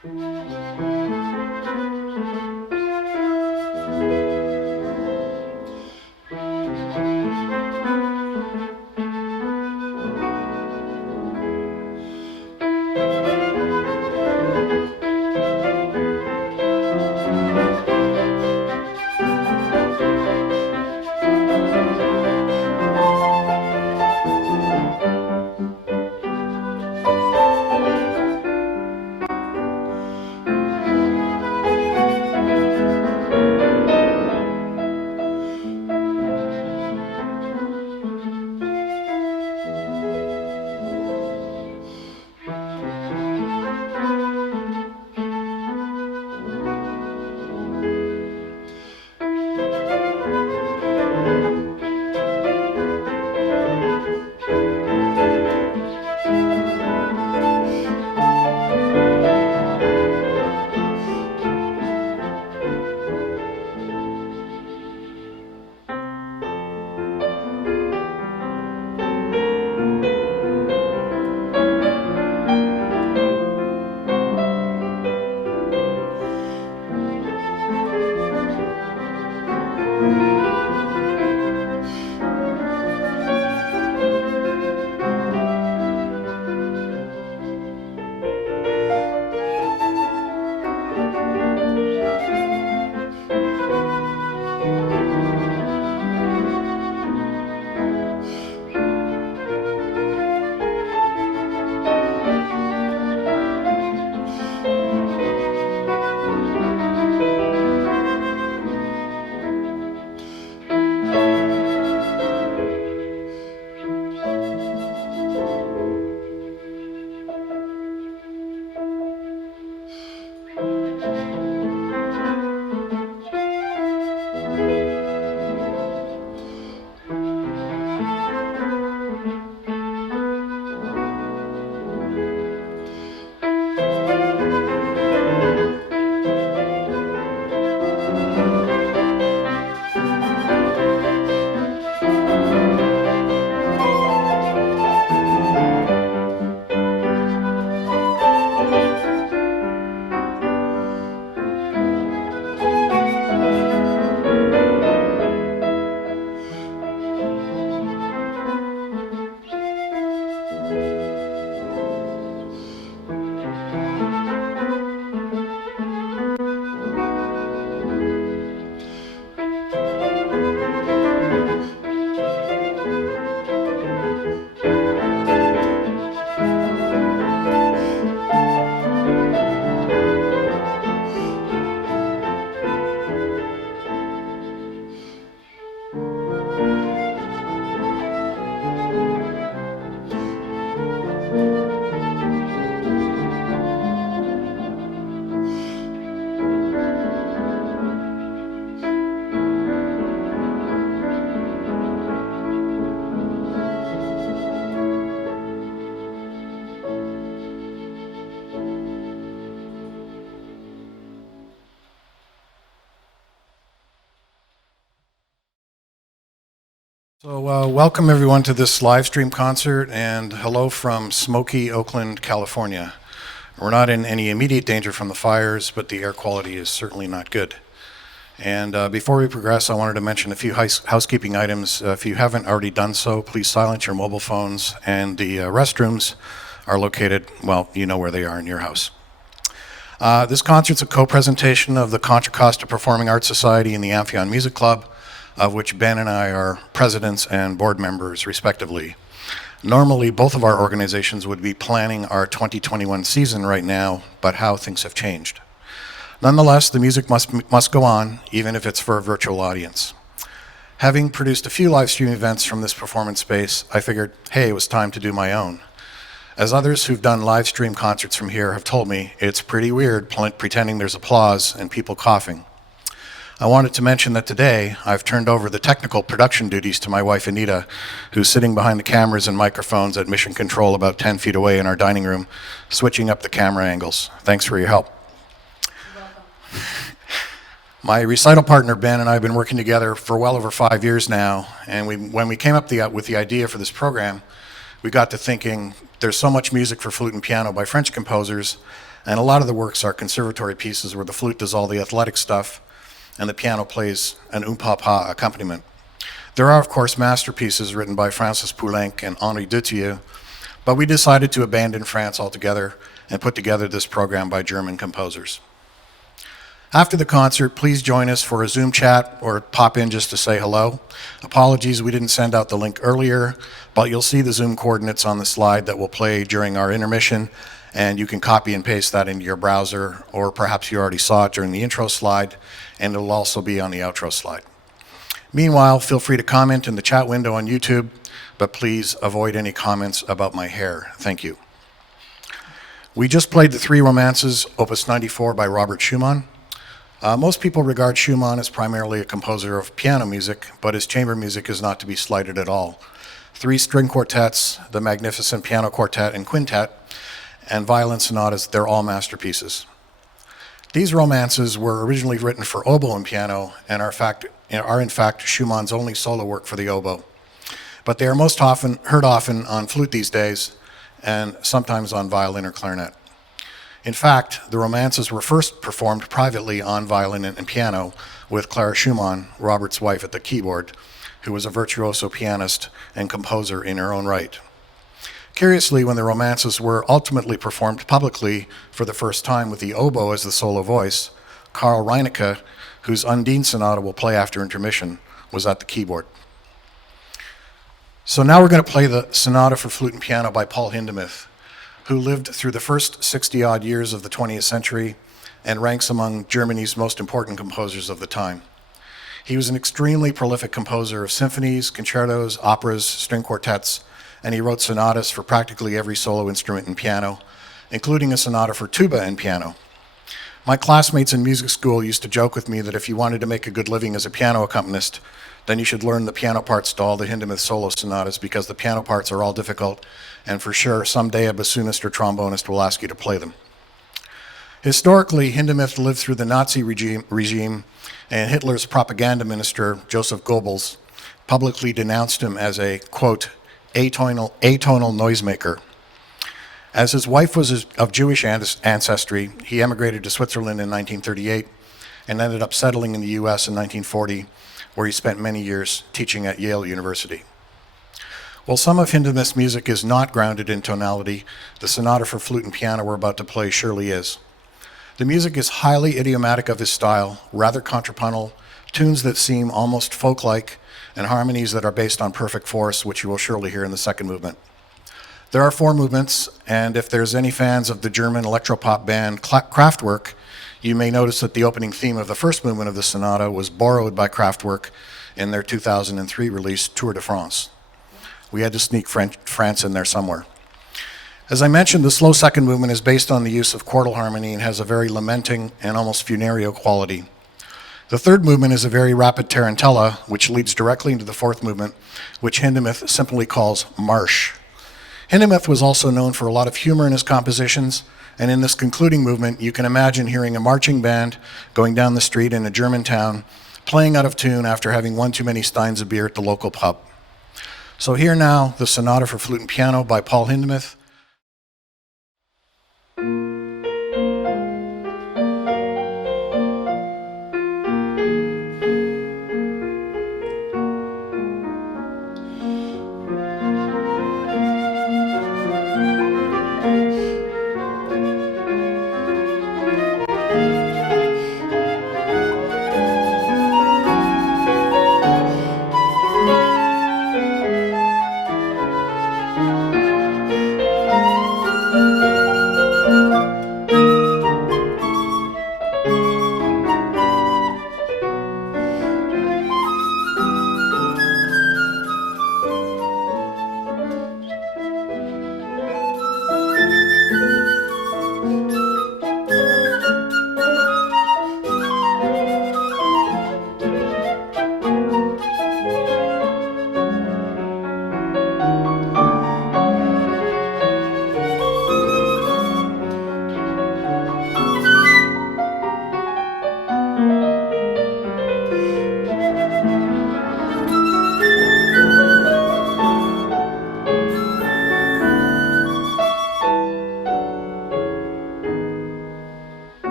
So welcome everyone to this live stream concert, and hello from smoky Oakland, California. We're not in any immediate danger from the fires, but the air quality is certainly not good. And before we progress, I wanted to mention a few housekeeping items. If you haven't already done so, please silence your mobile phones, and the restrooms are located, well, you know where they are in your house. This concert's a co-presentation of the Contra Costa Performing Arts Society and the Amphion Music Club, of which Ben and I are presidents and board members, respectively. Normally, both of our organizations would be planning our 2021 season right now, but how things have changed. Nonetheless, the music must go on, even if it's for a virtual audience. Having produced a few live stream events from this performance space, I figured, hey, it was time to do my own. As others who've done live stream concerts from here have told me, it's pretty weird pretending there's applause and people coughing. I wanted to mention that today I've turned over the technical production duties to my wife Anita, who's sitting behind the cameras and microphones at Mission Control about 10 feet away in our dining room, switching up the camera angles. Thanks for your help. You're welcome. My recital partner Ben and I have been working together for well over 5 years now, and when we came up with the idea for this program, we got to thinking, There's so much music for flute and piano by French composers, and a lot of the works are conservatory pieces where the flute does all the athletic stuff and the piano plays an pa accompaniment. There are, of course, masterpieces written by Francis Poulenc and Henri Dutilleux, but we decided to abandon France altogether and put together this program by German composers. After the concert, please join us for a Zoom chat or pop in just to say hello. Apologies, we didn't send out the link earlier, but you'll see the Zoom coordinates on the slide that will play during our intermission, and you can copy and paste that into your browser, or perhaps you already saw it during the intro slide, and it'll also be on the outro slide. Meanwhile, feel free to comment in the chat window on YouTube, but please avoid any comments about my hair. Thank you. We just played the Three Romances, Opus 94 by Robert Schumann. Most people regard Schumann as primarily a composer of piano music, but his chamber music is not to be slighted at all. 3 string quartets, the Magnificent Piano Quartet and Quintet, and violin sonatas, they're all masterpieces. These romances were originally written for oboe and piano and are in fact Schumann's only solo work for the oboe. But they are most often heard on flute these days, and sometimes on violin or clarinet. In fact, the romances were first performed privately on violin and piano with Clara Schumann, Robert's wife, at the keyboard, who was a virtuoso pianist and composer in her own right. Curiously, when the romances were ultimately performed publicly for the first time with the oboe as the solo voice, Karl Reinecke, whose Undine Sonata will play after intermission, was at the keyboard. So now we're going to play the Sonata for Flute and Piano by Paul Hindemith, who lived through the first 60-odd years of the 20th century and ranks among Germany's most important composers of the time. He was an extremely prolific composer of symphonies, concertos, operas, string quartets, and he wrote sonatas for practically every solo instrument in piano, including a sonata for tuba and piano. My classmates in music school used to joke with me that if you wanted to make a good living as a piano accompanist, then you should learn the piano parts to all the Hindemith solo sonatas, because the piano parts are all difficult, and for sure someday a bassoonist or trombonist will ask you to play them. Historically, Hindemith lived through the Nazi regime, and Hitler's propaganda minister, Joseph Goebbels, publicly denounced him as a, quote, atonal noisemaker. As his wife was of Jewish ancestry, he emigrated to Switzerland in 1938 and ended up settling in the US in 1940, where he spent many years teaching at Yale University. While some of Hindemith's music is not grounded in tonality, the Sonata for Flute and Piano we're about to play surely is. The music is highly idiomatic of his style, rather contrapuntal, tunes that seem almost folk-like, and harmonies that are based on perfect force, which you will surely hear in the second movement. There are 4 movements, and if there's any fans of the German electropop band Kraftwerk, you may notice that the opening theme of the first movement of the sonata was borrowed by Kraftwerk in their 2003 release, Tour de France. We had to sneak France in there somewhere. As I mentioned, the slow second movement is based on the use of chordal harmony and has a very lamenting and almost funereal quality. The third movement is a very rapid tarantella, which leads directly into the fourth movement, which Hindemith simply calls marche. Hindemith was also known for a lot of humor in his compositions, and in this concluding movement, you can imagine hearing a marching band going down the street in a German town, playing out of tune after having one too many steins of beer at the local pub. So here now, the Sonata for Flute and Piano by Paul Hindemith.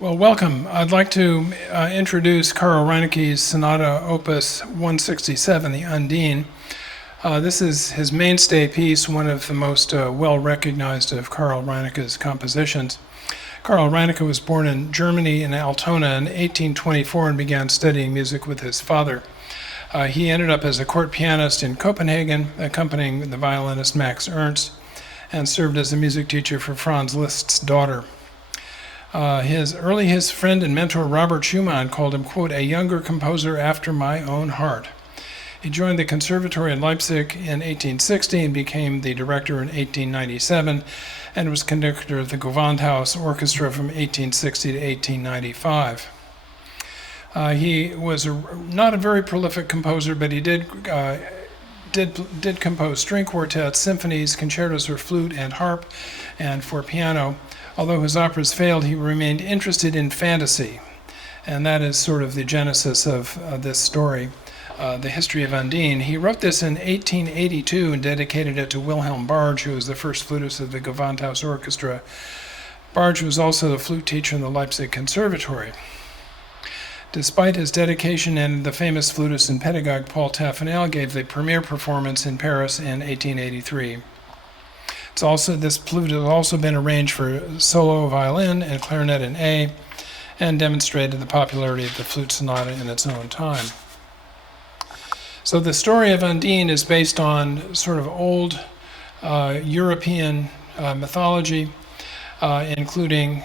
Well, welcome. I'd like to introduce Karl Reineke's Sonata Opus 167, the Undine. This is his mainstay piece, one of the most well-recognized of Karl Reineke's compositions. Karl Reineke was born in Germany in Altona in 1824 and began studying music with his father. He ended up as a court pianist in Copenhagen, accompanying the violinist Max Ernst, and served as a music teacher for Franz Liszt's daughter. His friend and mentor Robert Schumann called him, quote, a younger composer after my own heart. He joined the conservatory in Leipzig in 1860 and became the director in 1897 and was conductor of the Gewandhaus Orchestra from 1860 to 1895. He was not a very prolific composer, but he did compose string quartets, symphonies, concertos for flute and harp, and for piano. Although his operas failed, he remained interested in fantasy, and that is sort of the genesis of this story, the history of Undine. He wrote this in 1882 and dedicated it to Wilhelm Barge, who was the first flutist of the Gewandhaus Orchestra. Barge was also the flute teacher in the Leipzig Conservatory. Despite his dedication, and the famous flutist and pedagogue Paul Taffanel gave the premiere performance in Paris in 1883. This flute has also been arranged for solo violin and clarinet in A, and demonstrated the popularity of the flute sonata in its own time. So the story of Undine is based on sort of old European mythology, including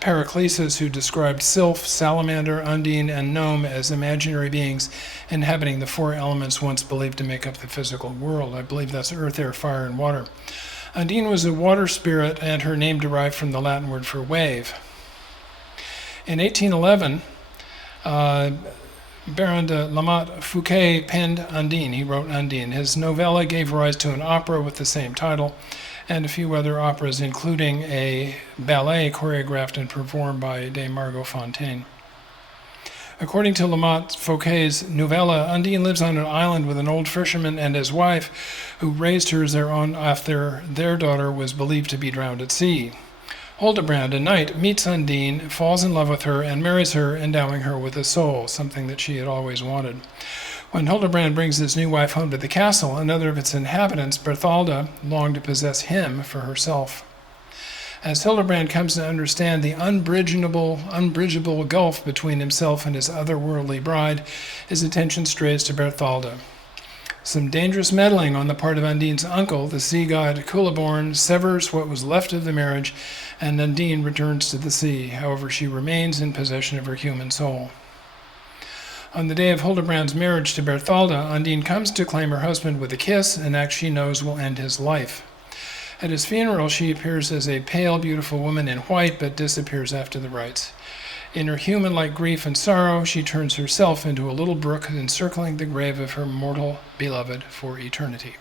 Paracelsus, who described sylph, salamander, undine, and gnome as imaginary beings inhabiting the four elements once believed to make up the physical world. I believe that's earth, air, fire, and water. Undine was a water spirit, and her name derived from the Latin word for wave. In 1811, Baron de La Motte Fouquet penned Undine. He wrote Undine. His novella gave rise to an opera with the same title, and a few other operas, including a ballet choreographed and performed by Dame Margot Fontaine. According to Lamont Fouquet's novella, Undine lives on an island with an old fisherman and his wife, who raised her as their own after their daughter was believed to be drowned at sea. Hildebrand, a knight, meets Undine, falls in love with her, and marries her, endowing her with a soul, something that she had always wanted. When Hildebrand brings his new wife home to the castle, another of its inhabitants, Berthalda, longed to possess him for herself. As Hildebrand comes to understand the unbridgeable gulf between himself and his otherworldly bride, his attention strays to Berthalda. Some dangerous meddling on the part of Undine's uncle, the sea god Culeborn, severs what was left of the marriage, and Undine returns to the sea. However, she remains in possession of her human soul. On the day of Hildebrand's marriage to Berthalda, Undine comes to claim her husband with a kiss, an act she knows will end his life. At his funeral, she appears as a pale, beautiful woman in white, but disappears after the rites. In her human-like grief and sorrow, she turns herself into a little brook encircling the grave of her mortal beloved for eternity.